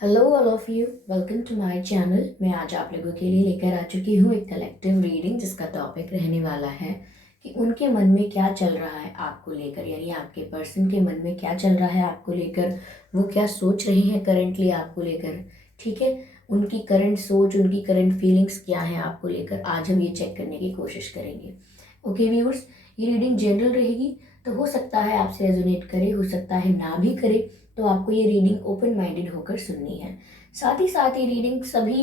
Hello all of you, welcome to my channel. मैं आज आप लोगों के लिए लेकर आ चुकी हूँ एक कलेक्टिव रीडिंग जिसका टॉपिक रहने वाला है कि उनके मन में क्या चल रहा है आपको लेकर, यानी आपके पर्सन के मन में क्या चल रहा है आपको लेकर, वो क्या सोच रहे हैं करंटली आपको लेकर। ठीक है, उनकी करंट सोच, उनकी करंट फीलिंग्स क्या है आपको लेकर, आज हम ये चेक करने की कोशिश करेंगे। ओके व्यूअर्स, ये रीडिंग जनरल रहेगी, तो हो सकता है आपसे रेजोनेट करे, हो सकता है ना भी करे, तो आपको ये रीडिंग ओपन माइंडेड होकर सुननी है। साथ ही साथ ये रीडिंग सभी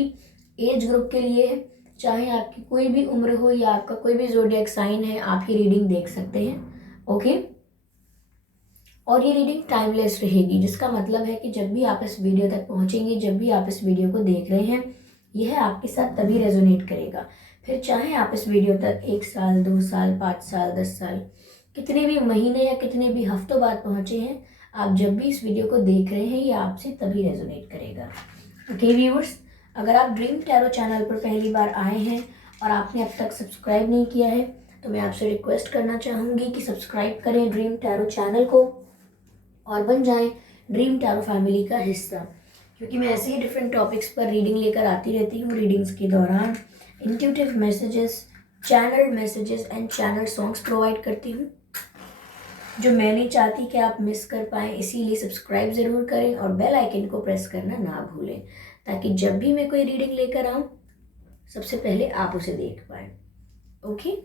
एज ग्रुप के लिए है, चाहे आपकी कोई भी उम्र हो या आपका कोई भी ज़ोडिएक साइन है, आप ये रीडिंग देख सकते हैं। ओके, और ये रीडिंग टाइमलेस रहेगी, जिसका मतलब है कि जब भी आप इस वीडियो तक पहुंचेंगे, जब भी आप इस वीडियो को देख रहे हैं, यह आपके साथ तभी रेजोनेट करेगा। फिर चाहे आप इस वीडियो तक 1 साल, 2 साल, 5 साल, 10 साल, कितने भी महीने या कितने भी हफ्तों बाद पहुंचे हैं, आप जब भी इस वीडियो को देख रहे हैं, ये आपसे तभी रेजोनेट करेगा। ओके व्यूअर्स, अगर आप ड्रीम टैरो चैनल पर पहली बार आए हैं और आपने अब तक सब्सक्राइब नहीं किया है, तो मैं आपसे रिक्वेस्ट करना चाहूँगी कि सब्सक्राइब करें ड्रीम टैरो चैनल को और बन जाएं ड्रीम टैरो फैमिली का हिस्सा, क्योंकि मैं ऐसे ही डिफरेंट टॉपिक्स पर रीडिंग लेकर आती रहती हूँ। रीडिंग्स के दौरान intuitive messages, channel messages and channel songs provide करती हूँ, जो मैं नहीं चाहती कि आप मिस कर पाएँ। इसीलिए सब्सक्राइब ज़रूर करें और बेल आइकन को प्रेस करना ना भूलें, ताकि जब भी मैं कोई रीडिंग लेकर आऊँ, सबसे पहले आप उसे देख पाएँ। ओके,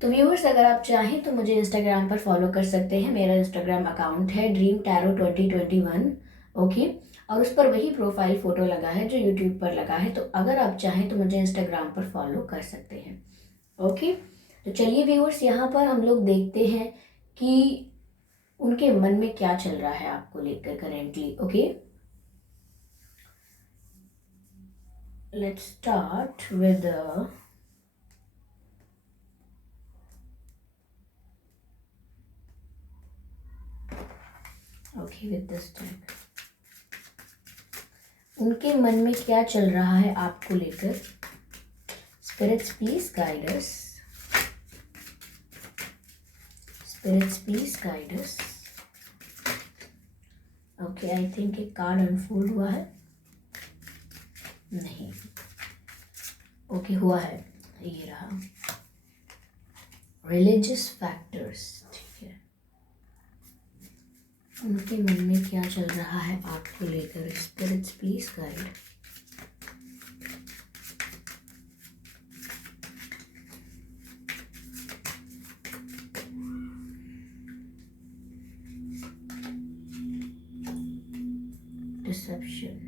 तो व्यूअर्स, अगर आप चाहें तो मुझे इंस्टाग्राम पर फॉलो कर सकते हैं। मेरा इंस्टाग्राम अकाउंट है ड्रीम टैरो 2021। ओके, और उस पर वही प्रोफाइल फ़ोटो लगा है जो यूट्यूब पर लगा है, तो अगर आप चाहें तो मुझे इंस्टाग्राम पर फॉलो कर सकते हैं। ओके, तो चलिए व्यूअर्स, यहाँ पर हम लोग देखते हैं कि उनके मन में क्या चल रहा है आपको लेकर currently. Okay, let's start with okay with this deck. उनके मन में क्या चल रहा है आपको लेकर। Spirits please guide us, spirits please guide us. Okay, I think एक कार्ड अनफोल्ड हुआ है, नहीं, ओके हुआ है, ये रहा, रिलीजियस फैक्टर्स। ठीक है, उनके मन में क्या चल रहा है आपको लेकर। Spirits please guide. डिसेप्शन,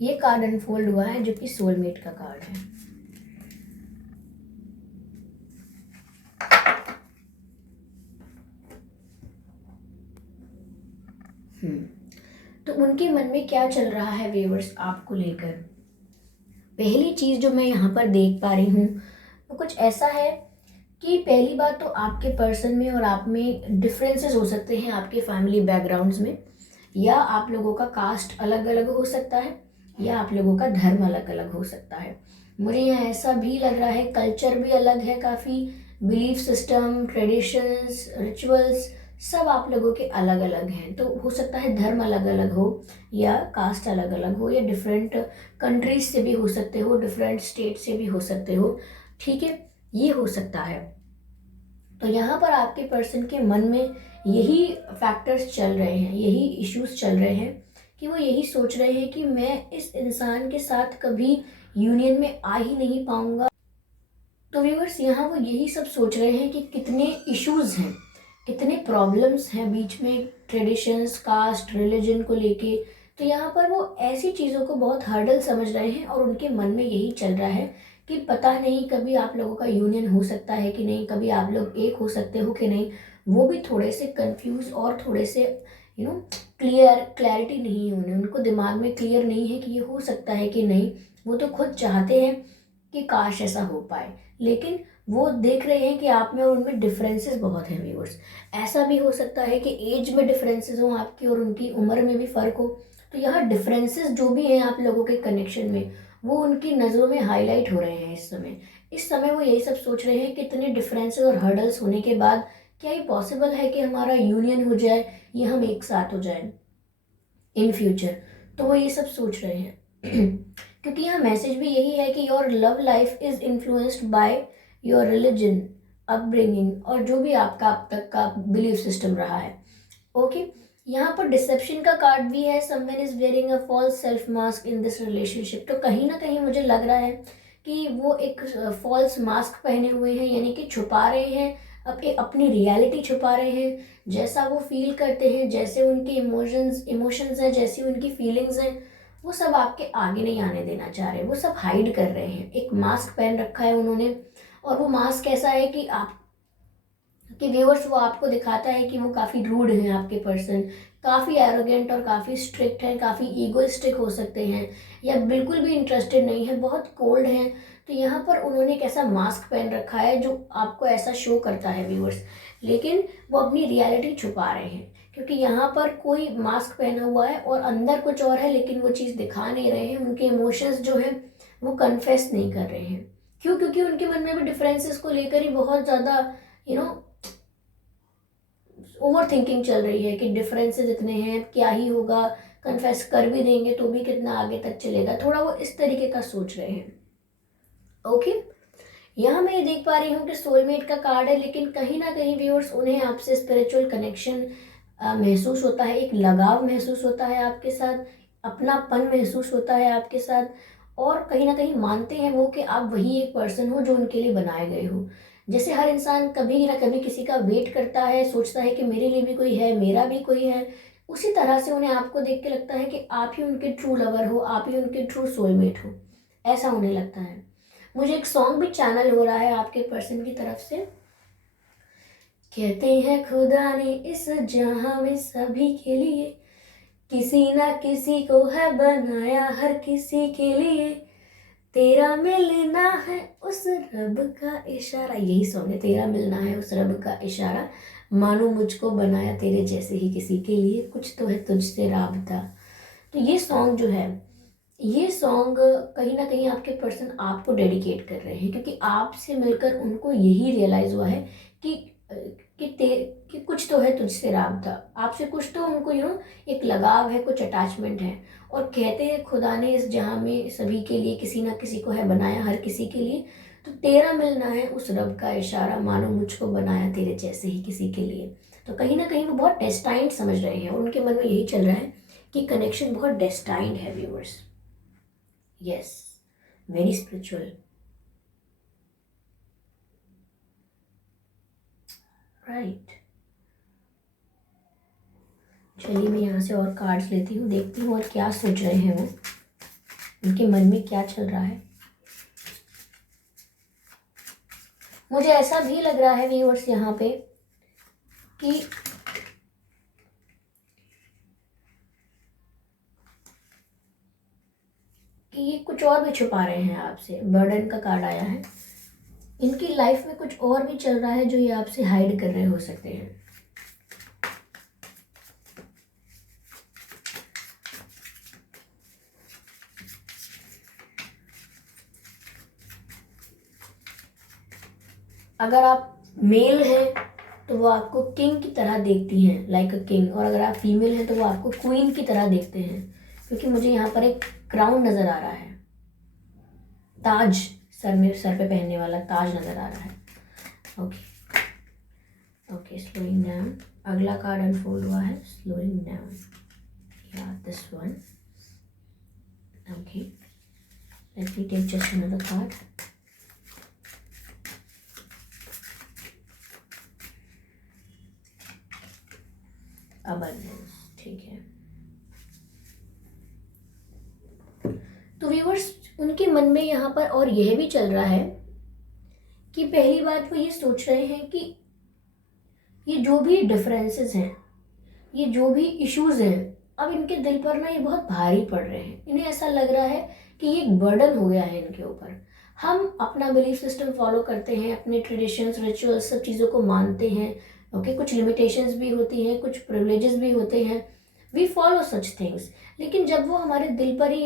ये कार्ड अनफोल्ड हुआ है जो कि सोलमेट का कार्ड है। तो उनके मन में क्या चल रहा है व्यूअर्स आपको लेकर। पहली चीज जो मैं यहाँ पर देख पा रही हूँ वो कुछ ऐसा है कि पहली बात तो आपके पर्सन में और आप में डिफरेंसेस हो सकते हैं, आपके फैमिली बैकग्राउंड्स में, या आप लोगों का कास्ट अलग अलग हो सकता है, या आप लोगों का धर्म अलग अलग हो सकता है। मुझे यहाँ ऐसा भी लग रहा है कल्चर भी अलग है काफ़ी, बिलीफ सिस्टम, ट्रेडिशंस, रिचुअल्स सब आप लोगों के अलग अलग हैं। तो हो सकता है धर्म अलग अलग हो, या कास्ट अलग अलग हो, या डिफरेंट कंट्रीज से भी हो सकते हो, डिफरेंट स्टेट से भी हो सकते हो। ठीक है, ये हो सकता है। तो यहाँ पर आपके पर्सन के मन में यही फैक्टर्स चल रहे हैं, यही इश्यूज चल रहे हैं कि वो यही सोच रहे हैं कि मैं इस इंसान के साथ कभी यूनियन में आ ही नहीं पाऊंगा। तो व्यूअर्स, यहाँ वो यही सब सोच रहे हैं कि कितने इश्यूज हैं, कितने प्रॉब्लम्स हैं बीच में, ट्रेडिशंस, कास्ट, रिलीजन को लेके। तो यहाँ पर वो ऐसी चीज़ों को बहुत हर्डल समझ रहे हैं और उनके मन में यही चल रहा है कि पता नहीं कभी आप लोगों का यूनियन हो सकता है कि नहीं, कभी आप लोग एक हो सकते हो कि नहीं। वो भी थोड़े से कंफ्यूज और थोड़े से क्लैरिटी नहीं है उनको दिमाग में क्लियर नहीं है कि ये हो सकता है कि नहीं। वो तो खुद चाहते हैं कि काश ऐसा हो पाए, लेकिन वो देख रहे हैं कि आप में और उनमें डिफरेंसेस बहुत हैं व्यूअर्स। ऐसा भी हो सकता है कि एज में डिफरेंसेस हों आपकी और उनकी उम्र में भी फ़र्क हो। तो यहाँ डिफरेंसेस जो भी हैं आप लोगों के कनेक्शन में, वो उनकी नज़रों में हाईलाइट हो रहे हैं इस समय वो यही सब सोच रहे हैं कि इतने डिफरेंसेस और हर्डल्स होने के बाद क्या ये पॉसिबल है कि हमारा यूनियन हो जाए या हम एक साथ हो जाए इन फ्यूचर। तो वो ये सब सोच रहे हैं क्योंकि यहाँ मैसेज भी यही है कि your love life is influenced by your religion, upbringing और जो भी आपका अब तक का बिलीफ सिस्टम रहा है। ओके, यहाँ पर डिसेप्शन का कार्ड भी है, someone is wearing a false self mask in this relationship. तो कहीं ना कहीं मुझे लग रहा है कि वो एक फॉल्स मास्क पहने हुए हैं, यानी कि छुपा रहे हैं अपनी रियलिटी छुपा रहे हैं। जैसा वो फील करते हैं, जैसे उनके इमोशंस हैं, जैसी उनकी फीलिंग्स हैं, वो सब आपके आगे नहीं आने देना चाह रहे, वो सब हाइड कर रहे हैं। एक मास्क पहन रखा है उन्होंने, और वो मास्क ऐसा है कि आप कि व्यूअर्स वो आपको दिखाता है कि वो काफ़ी रूड हैं आपके पर्सन, काफ़ी एरोगेंट और काफ़ी स्ट्रिक्ट हैं, काफ़ी ईगोइस्टिक हो सकते हैं, या बिल्कुल भी इंटरेस्टेड नहीं है, बहुत कोल्ड हैं। तो यहाँ पर उन्होंने एक ऐसा मास्क पहन रखा है जो आपको ऐसा शो करता है व्यूअर्स, लेकिन वो अपनी रियलिटी छुपा रहे हैं, क्योंकि यहाँ पर कोई मास्क पहना हुआ है और अंदर कुछ और है, लेकिन वो चीज़ दिखा नहीं रहे हैं। उनके इमोशंस जो है वो कन्फेस नहीं कर रहे हैं। क्यों? क्योंकि उनके मन में भी डिफरेंसेस को लेकर ही बहुत ज़्यादा यू नो ओवर थिंकिंग चल रही है कि डिफरेंसेस इतने हैं, क्या ही होगा, कन्फेस कर भी देंगे तो भी कितना आगे तक चलेगा। थोड़ा वो इस तरीके का सोच रहे हैं। ओके, यहाँ मैं ये देख पा रही हूँ कि सोलमेट का कार्ड है, लेकिन कहीं ना कहीं व्यूअर्स उन्हें आपसे स्पिरिचुअल कनेक्शन महसूस होता है, एक लगाव महसूस होता है आपके साथ, अपनापन महसूस होता है आपके साथ, और कहीं ना कहीं मानते हैं वो कि आप वही एक पर्सन हो जो उनके लिए बनाए गए हो। जैसे हर इंसान कभी ना कभी किसी का वेट करता है, सोचता है कि मेरे लिए भी कोई है, मेरा भी कोई है, उसी तरह से उन्हें आपको देख के लगता है कि आप ही उनके ट्रू लवर हो, आप ही उनके ट्रू सोलमेट हो, ऐसा उन्हें लगता है। मुझे एक सॉन्ग भी चैनल हो रहा है आपके पर्सन की तरफ से। कहते हैं खुदा ने इस जहां में सभी के लिए किसी ना किसी को है बनाया, हर किसी के लिए तेरा मिलना है उस रब का इशारा। यही सॉन्ग है, तेरा मिलना है उस रब का इशारा, मानो मुझको बनाया तेरे जैसे ही किसी के लिए, कुछ तो है तुझसे राबता। तो ये सॉन्ग जो है, ये सॉन्ग कहीं ना कहीं आपके पर्सन आपको डेडिकेट कर रहे हैं, क्योंकि आपसे मिलकर उनको यही रियलाइज हुआ है कि कि कुछ तो है तुझसे राबता, आपसे कुछ तो उनको एक लगाव है, कुछ अटैचमेंट है। और कहते हैं खुदा ने इस जहां में सभी के लिए किसी ना किसी को है बनाया, हर किसी के लिए, तो तेरा मिलना है उस रब का इशारा, मानो मुझको बनाया तेरे जैसे ही किसी के लिए। तो कहीं ना कहीं वो बहुत डेस्टाइंड समझ रहे हैं, उनके मन में यही चल रहा है कि कनेक्शन बहुत डेस्टाइंड है viewers. Yes, very spiritual, right. चलिए मैं यहाँ से और कार्ड्स लेती हूँ, देखती हूँ और क्या सोच रहे हैं वो, उनके मन में क्या चल रहा है। मुझे ऐसा भी लग रहा है व्यूअर्स यहाँ पे कि ये कुछ और भी छुपा रहे हैं आपसे। बर्डन का कार्ड आया है, इनकी लाइफ में कुछ और भी चल रहा है जो ये आपसे हाइड कर रहे हो सकते हैं। अगर आप मेल हैं तो वो आपको किंग की तरह देखती हैं, लाइक अ किंग, और अगर आप फीमेल हैं तो वो आपको क्वीन की तरह देखते हैं, क्योंकि मुझे यहाँ पर एक क्राउन नजर आ रहा है, ताज, सर पे पहनने वाला ताज नजर आ रहा है। Okay okay, slowing down. अगला कार्ड अनफोल्ड हुआ है, स्लोइंग डाउन, या this one. Okay, let me take just another card. Abundance, ठीक है। तो व्यूअर्स उनके मन में यहाँ पर और यह भी चल रहा है कि पहली बात वो ये सोच रहे हैं कि ये जो भी डिफरेंसेस हैं, ये जो भी इश्यूज हैं, अब इनके दिल पर ना ये बहुत भारी पड़ रहे हैं, इन्हें ऐसा लग रहा है कि ये एक बर्डन हो गया है इनके ऊपर। हम अपना बिलीफ सिस्टम फॉलो करते हैं, अपने ट्रेडिशंस रिचुअल्स सब चीज़ों को मानते हैं, ओके, कुछ लिमिटेशंस भी होती हैं, कुछ प्रिविलेजेस भी होते हैं, वी फॉलो सच थिंग्स। लेकिन जब वो हमारे दिल पर ही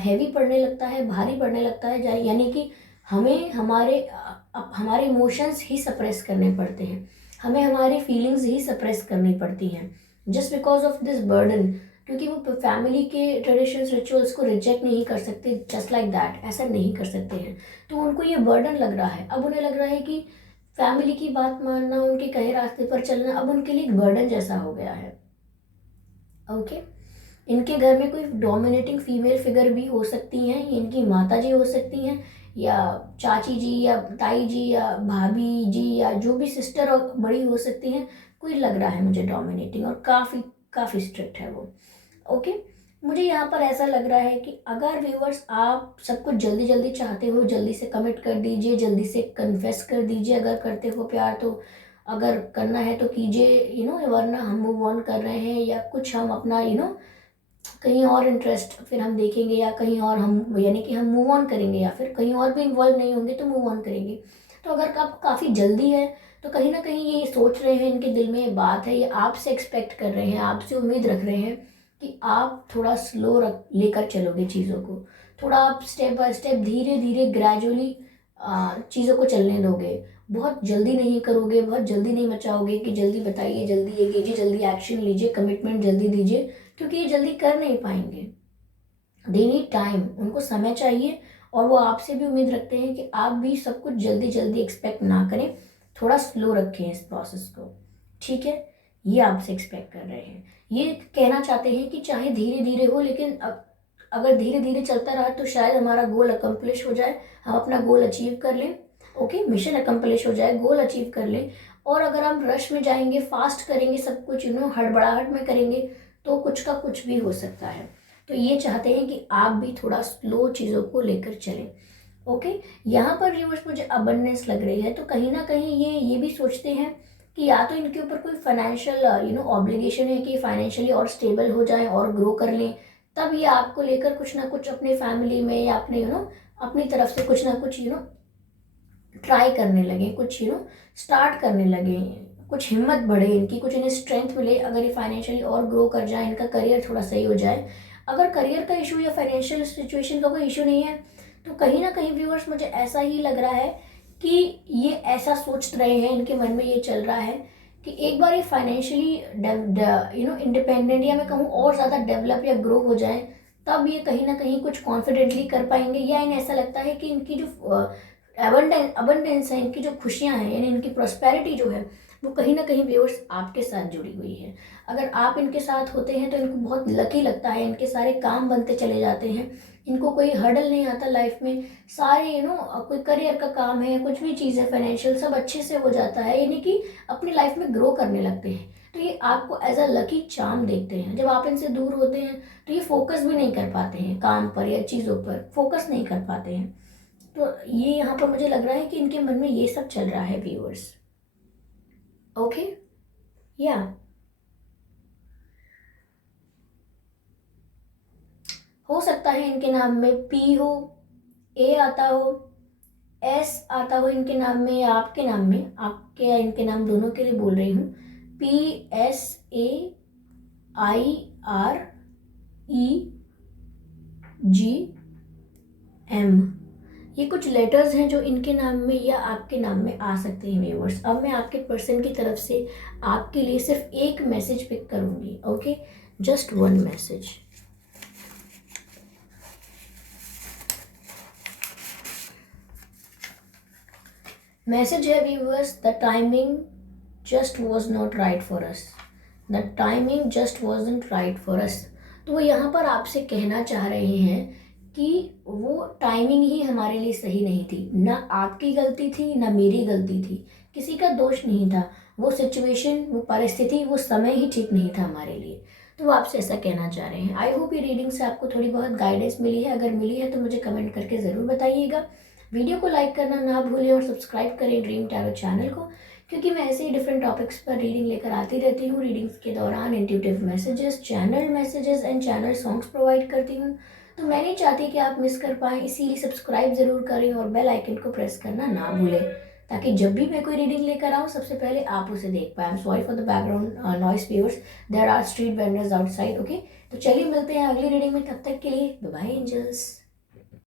हैवी पड़ने लगता है, भारी पड़ने लगता है, यानी कि हमें हमारे इमोशंस ही सप्रेस करने पड़ते हैं, हमें हमारी फीलिंग्स ही सप्रेस करनी पड़ती हैं just because of this burden, क्योंकि वो फैमिली के ट्रेडिशंस रिचुअल्स को रिजेक्ट नहीं कर सकते जस्ट लाइक दैट, ऐसा नहीं कर सकते हैं। तो उनको ये बर्डन लग रहा है, अब उन्हें लग रहा है कि फैमिली की बात मानना, उनके कहे रास्ते पर चलना अब उनके लिए एक बर्डन जैसा हो गया है। ओके, इनके घर में कोई डोमिनेटिंग फीमेल फिगर भी हो सकती हैं, इनकी माता जी हो सकती हैं, या चाची जी, या ताई जी, या भाभी जी, या जो भी सिस्टर और बड़ी हो सकती हैं, कोई लग रहा है मुझे डोमिनेटिंग, और काफ़ी काफ़ी स्ट्रिक्ट है वो। ओके, मुझे यहाँ पर ऐसा लग रहा है कि अगर व्यूअर्स आप सब कुछ जल्दी जल्दी चाहते हो, जल्दी से कमिट कर दीजिए, जल्दी से कन्फेस कर दीजिए अगर करते हो प्यार तो, अगर करना है तो कीजिए, वरना हम मूव ऑन कर रहे हैं, या कुछ हम अपना कहीं और इंटरेस्ट फिर हम देखेंगे, या कहीं और हम यानी कि हम मूव ऑन करेंगे, या फिर कहीं और भी इन्वॉल्व नहीं होंगे तो मूव ऑन करेंगे। तो अगर आप काफ़ी जल्दी है तो कहीं ना कहीं ये सोच रहे हैं, इनके दिल में ये बात है, ये आपसे एक्सपेक्ट कर रहे हैं, आपसे उम्मीद रख रहे हैं कि आप थोड़ा स्लो रख लेकर चलोगे चीज़ों को, थोड़ा आप स्टेप बाय स्टेप धीरे धीरे ग्रेजुअली चीज़ों को चलने दोगे, बहुत जल्दी नहीं करोगे, बहुत जल्दी नहीं मचाओगे कि जल्दी बताइए, जल्दी ये कीजिए, जल्दी एक्शन लीजिए, कमिटमेंट जल्दी दीजिए, क्योंकि ये जल्दी कर नहीं पाएंगे। दे नीड टाइम, उनको समय चाहिए, और वो आपसे भी उम्मीद रखते हैं कि आप भी सब कुछ जल्दी जल्दी एक्सपेक्ट ना करें, थोड़ा स्लो रखें इस प्रोसेस को, ठीक है, ये आपसे एक्सपेक्ट कर रहे हैं। ये कहना चाहते हैं कि चाहे धीरे धीरे हो, लेकिन अगर धीरे धीरे चलता रहा तो शायद हमारा गोल अकम्प्लिश हो जाए, हम अपना गोल अचीव कर लें, ओके, मिशन अकम्प्लिश हो जाए, गोल अचीव कर लें। और अगर हम रश में जाएंगे, फास्ट करेंगे सब कुछ, हड़बड़ाहट में करेंगे, तो कुछ का कुछ भी हो सकता है। तो ये चाहते हैं कि आप भी थोड़ा स्लो चीज़ों को लेकर चलें, ओके। यहाँ पर व्यूअर्स मुझे अबंडेंस लग रही है, तो कहीं ना कहीं ये भी सोचते हैं कि या तो इनके ऊपर कोई फाइनेंशियल ऑब्लिगेशन है कि फाइनेंशियली और स्टेबल हो जाएं और ग्रो कर लें, तब ये आपको लेकर कुछ ना कुछ अपने फैमिली में या अपने अपनी तरफ से कुछ ना कुछ ट्राई करने लगे, कुछ स्टार्ट करने लगे, कुछ हिम्मत बढ़े इनकी, कुछ इन्हें स्ट्रेंथ मिले, अगर ये फाइनेंशियली और ग्रो कर जाए, इनका करियर थोड़ा सही हो जाए। अगर करियर का इशू या फाइनेंशियल सिचुएशन का कोई इशू नहीं है, तो कहीं ना कहीं व्यूअर्स मुझे ऐसा ही लग रहा है कि ये ऐसा सोच रहे हैं, इनके मन में ये चल रहा है कि एक बार ये फाइनेंशियली इंडिपेंडेंट, या मैं कहूँ और ज़्यादा डेवलप या ग्रो हो जाए, तब ये कहीं ना कहीं कुछ कॉन्फिडेंटली कर पाएंगे, या इन्हें ऐसा लगता है कि इनकी जो अबंडेंस है, इनकी जो खुशियां हैं, यानी इनकी प्रॉस्पेरिटी जो है, वो कहीं ना कहीं व्यूअर्स आपके साथ जुड़ी हुई है। अगर आप इनके साथ होते हैं तो इनको बहुत लकी लगता है, इनके सारे काम बनते चले जाते हैं, इनको कोई हर्डल नहीं आता लाइफ में, सारे कोई करियर का काम है, कुछ भी चीज़ है, फाइनेंशियल सब अच्छे से हो जाता है, यानी कि अपनी लाइफ में ग्रो करने लगते हैं। तो ये आपको एज अ लकी चार्म देखते हैं। जब आप इनसे दूर होते हैं तो ये फोकस भी नहीं कर पाते हैं, काम पर या चीज़ों पर फोकस नहीं कर पाते हैं। तो ये यहाँ पर मुझे लग रहा है कि इनके मन में ये सब चल रहा है व्यूअर्स, ओके, या हो सकता है इनके नाम में पी हो, ए आता हो, एस आता हो इनके नाम में, या आपके नाम में, आपके या इनके नाम दोनों के लिए बोल रही हूँ, PSAIREGM, ये कुछ लेटर्स हैं जो इनके नाम में या आपके नाम में आ सकते हैं व्यूअर्स। अब मैं आपके पर्सन की तरफ से आपके लिए सिर्फ एक मैसेज पिक करूंगी, okay, just one message. Message है viewers, the timing just was not right for us, the timing just wasn't right for us. तो वो यहाँ पर आपसे कहना चाह रहे हैं कि वो टाइमिंग ही हमारे लिए सही नहीं थी, ना आपकी गलती थी ना मेरी गलती थी, किसी का दोष नहीं था, वो सिचुएशन, वो परिस्थिति, वो समय ही ठीक नहीं था हमारे लिए। तो वो आपसे ऐसा कहना चाह रहे हैं। आई होप ये रीडिंग से आपको थोड़ी बहुत गाइडेंस मिली है, अगर मिली है तो मुझे कमेंट करके ज़रूर बताइएगा। वीडियो को लाइक करना ना भूलें और सब्सक्राइब करें ड्रीम टैरो चैनल को, क्योंकि मैं ऐसे ही डिफरेंट टॉपिक्स पर रीडिंग लेकर आती रहती हूँ। रीडिंग्स के दौरान intuitive messages, channel messages and channel songs provide करती हूँ। तो मैं नहीं चाहती कि आप मिस कर पाएँ, इसीलिए सब्सक्राइब ज़रूर करें और बेल आइकन को प्रेस करना ना भूलें, ताकि जब भी मैं कोई रीडिंग लेकर आऊँ सबसे पहले आप उसे देख पाएँ। I am sorry for the background noise viewers, there are street vendors outside. Okay, तो चलिए मिलते हैं अगली रीडिंग में, तब तक के लिए बाय बाय एंजल्स।